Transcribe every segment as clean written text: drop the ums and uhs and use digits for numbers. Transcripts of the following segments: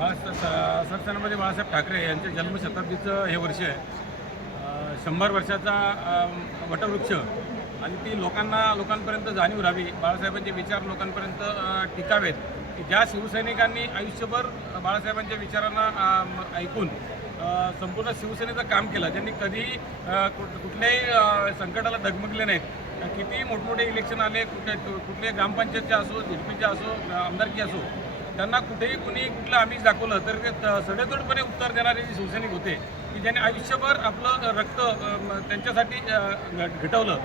सरसेनापती बाळासाहेब ठाकरे यांच्या जन्मशताब्दीचं हे वर्ष आहे. 100 वर्षाचा वटवृक्ष आणि ती लोकांपर्यंत जाणीव राहावी, बाळासाहेबांचे विचार लोकांपर्यंत टिकावेत, की ज्या शिवसैनिकांनी आयुष्यभर बाळासाहेबांच्या विचारांना ऐकून संपूर्ण शिवसेनेचं काम केलं, त्यांनी कधीही कुठल्याही संकटाला डगमगले नाहीत. कितीही मोठमोठे इलेक्शन आले, कुठले ग्रामपंचायतचे असो, झेडपीचे असो, आमदारकी असो, त्यांना कुठेही कुणी कुठलं आमिष दाखवलं तर ते सडेतोडपणे उत्तर देणारे जे शिवसैनिक होते, की ज्यांनी आयुष्यभर आपलं रक्त त्यांच्यासाठी घटवलं,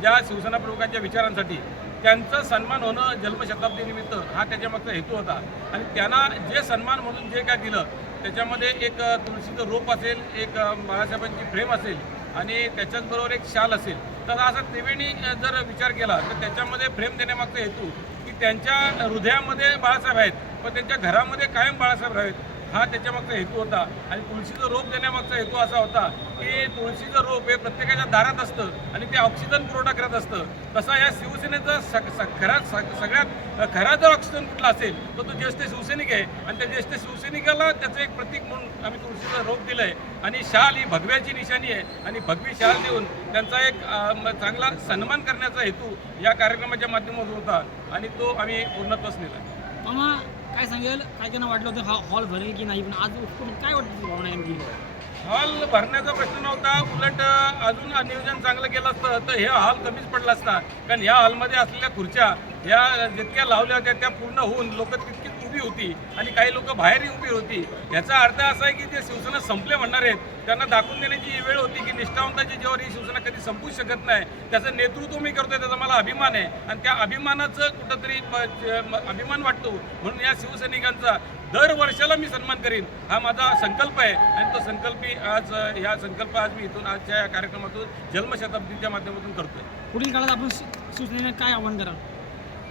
ज्या शिवसेना प्रमुखांच्या विचारांसाठी, त्यांचा सन्मान होणं जन्मशताब्दीनिमित्त हा त्याच्यामागचा हेतू होता. आणि त्यांना जे सन्मान म्हणून जे काय दिलं त्याच्यामध्ये एक तुळशीचं रोप असेल, एक बाळासाहेबांची प्रेम असेल आणि त्याच्याचबरोबर एक शाल असेल. तर असा त्रिवेणी जर विचार केला तर त्याच्यामध्ये प्रेम देण्यामागचा हेतू की त्यांच्या हृदयामध्ये बाळासाहेब आहेत, पण त्यांच्या घरामध्ये कायम बाळासाहेब राहावेत, हा त्याच्यामागचा हेतू होता. आणि तुळशीचं रोप देण्यामागचा हेतू असा होता की तुळशीचं रोप हे प्रत्येकाच्या दारात असतं आणि ते ऑक्सिजन पुरवठा करत असतं. तसा या शिवसेनेचा सगळ्यात खरा जर ऑक्सिजन कुठला असेल तर तो ज्येष्ठ शिवसैनिक आहे. आणि त्या ज्येष्ठ शिवसैनिकाला त्याचं एक प्रतीक म्हणून आम्ही तुळशीचं रोप दिलं आहे. आणि शाल ही भगव्याची निशाणी आहे आणि भगवी शाल देऊन त्यांचा एक चांगला सन्मान करण्याचा हेतू या कार्यक्रमाच्या माध्यमातून होता आणि तो आम्ही पूर्णत्वास नेला. मामा काय सांगेल, काय त्यांना वाटलं होतं हा हॉल भरेल की नाही, पण आज काय वाटतं भावना नेमकी? हॉल भरण्याचा प्रश्न नव्हता, उलट अजून नियोजन चांगलं केलं असतं तर हे हॉल कमीच पडला असता. कारण ह्या हॉलमध्ये असलेल्या खुर्च्या ह्या जितक्या लावल्या होत्या त्या पूर्ण होऊन लोक तितकी उभी होती आणि काही लोक बाहेरही उभी होती. याचा अर्थ असा आहे की जे शिवसेना संपले म्हणणार आहेत त्यांना दाखवून देण्याची वेळ होती की निष्ठावंताची जेव्हा ही शिवसेना कधी संपूच शकत नाही, त्याचं नेतृत्व मी करतोय, त्याचा मला अभिमान आहे. आणि त्या अभिमानाचं कुठंतरी अभिमान वाटतो म्हणून या शिवसैनिकांचा दर वर्षाला मी सन्मान करीन, हा माझा संकल्प आहे. आणि तो संकल्पी आज आज मी इथून आजच्या या कार्यक्रमातून जन्मशताब्दीच्या माध्यमातून करतोय. पुढील काळात आपण शिवसेनेला काय आव्हान कराल?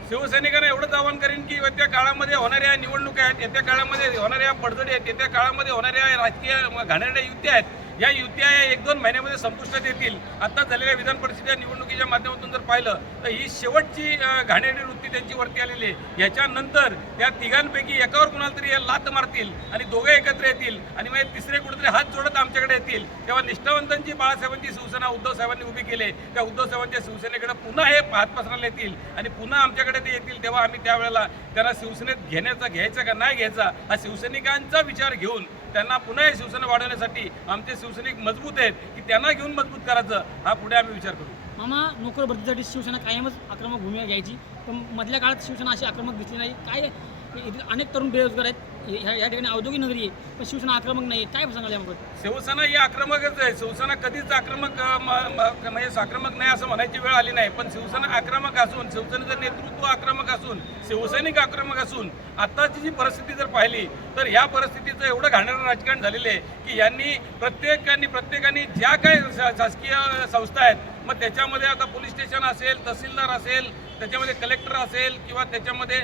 शिवसैनिकांना एवढंच आवाहन करीन की येत्या काळामध्ये होणाऱ्या निवडणुका आहेत, येत्या काळामध्ये होणाऱ्या पडझडी आहेत, येत्या काळामध्ये होणाऱ्या राजकीय घाणेरड्या युत्या आहेत, या युत्या 1-2 महिन्यामध्ये संपुष्टात येतील. आता झालेल्या विधान परिषदेच्या निवडणुकीच्या माध्यमातून जर पाहिलं तर ही शेवटची घाणेरडी वृत्ती त्यांची वरती आलेली आहे. याच्यानंतर त्या तिघांपैकी एकावर कुणाला तरी लात मारतील आणि दोघे एकत्र येतील आणि मग तिसरे कुठेतरी हात जोडत आमच्याकडे येतील. तेव्हा निष्ठावंतांची बाळासाहेबांची शिवसेना उद्धव साहेबांनी उभी केली, त्या उद्धव साहेबांच्या शिवसेनेकडे पुन्हा हे हात पसरायला येतील आणि पुन्हा आमच्याकडे ते येतील. तेव्हा आम्ही त्यावेळेला त्यांना शिवसेनेत घ्यायचा का नाही घ्यायचा हा शिवसैनिकांचा विचार घेऊन त्यांना पुन्हा हे शिवसेना वाढवण्यासाठी आमचे शिवसैनिक मजबूत आहेत की त्यांना घेऊन मजबूत करायचं, हा पुढे आम्ही विचार करू. मामा, नोकर भरतीसाठी शिवसेना कायमच आक्रमक भूमिका घ्यायची, पण मधल्या काळात शिवसेना अशी आक्रमक दिसली नाही. काय इथे अनेक तरुण बेरोजगार आहेत, या ठिकाणी औद्योगिक नगरी आहे, पण शिवसेना आक्रमक नाही, काय सांगाल याबाबत? शिवसेना ही आक्रमकच आहे. शिवसेना कधीच आक्रमक म्हणजे आक्रमक नाही असं म्हणायची वेळ आली नाही. पण शिवसेना आक्रमक असून, शिवसेनेचं नेतृत्व आक्रमक असून, शिवसैनिक आक्रमक असून आताची जी परिस्थिती जर पाहिली तर या परिस्थितीचं एवढं घाणेरडं राजकारण झालेलं आहे की यांनी प्रत्येकाने ज्या काही शासकीय संस्था आहेत, मग त्याच्यामध्ये आता पोलीस स्टेशन असेल, तहसीलदार असेल, त्याच्यामध्ये कलेक्टर असेल किंवा त्याच्यामध्ये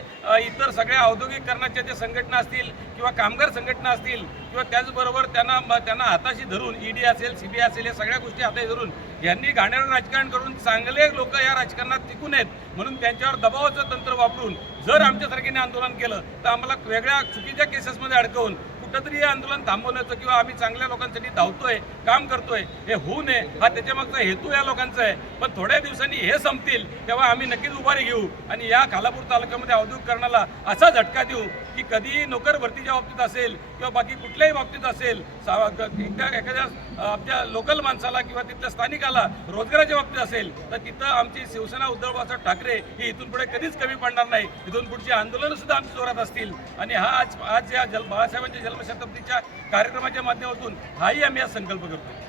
इतर सगळ्या औद्योगिकरणाच्या ज्या संघटना असतील किंवा कामगार संघटना असतील किंवा त्याचबरोबर त्यांना हाताशी धरून ईडी असेल, सीबीआय असेल, या सगळ्या गोष्टी हाताशी धरून यांनी घाणेरडं राजकारण करून चांगले लोक या राजकारणात टिकून आहेत. म्हणून त्यांच्यावर दबावाचं तंत्र वापरून जर आमच्यासारख्याने आंदोलन केलं तर आम्हाला वेगळ्या चुकीच्या केसेसमध्ये अडकवून कुठंतरी हे आंदोलन थांबवण्याचं किंवा आम्ही चांगल्या लोकांसाठी धावतोय, काम करतोय, हे होऊ नये हा त्याच्यामागचा हेतू या लोकांचा आहे. पण थोड्या दिवसांनी हे संपतील तेव्हा आम्ही नक्कीच उभारी घेऊ आणि या खालापूर तालुक्यामध्ये औद्योगिकरणाला असा झटका देऊ की कधीही नोकर भरतीच्या बाबतीत असेल किंवा बाकी कुठल्याही बाबतीत असेल, एखाद्या आपल्या लोकल माणसाला किंवा तिथल्या स्थानिकाला रोजगाराच्या बाबतीत असेल तर तिथं आमची शिवसेना उद्धव बाळासाहेब ठाकरे ही इथून पुढे कधीच कमी पडणार नाही. इथून पुढची आंदोलनं सुद्धा आमच्या जोरात असतील आणि हा आज या बाळासाहेबांच्या जन्मशताब्दीच्या कार्यक्रमाच्या माध्यमातून हाही आम्ही आज संकल्प करतो.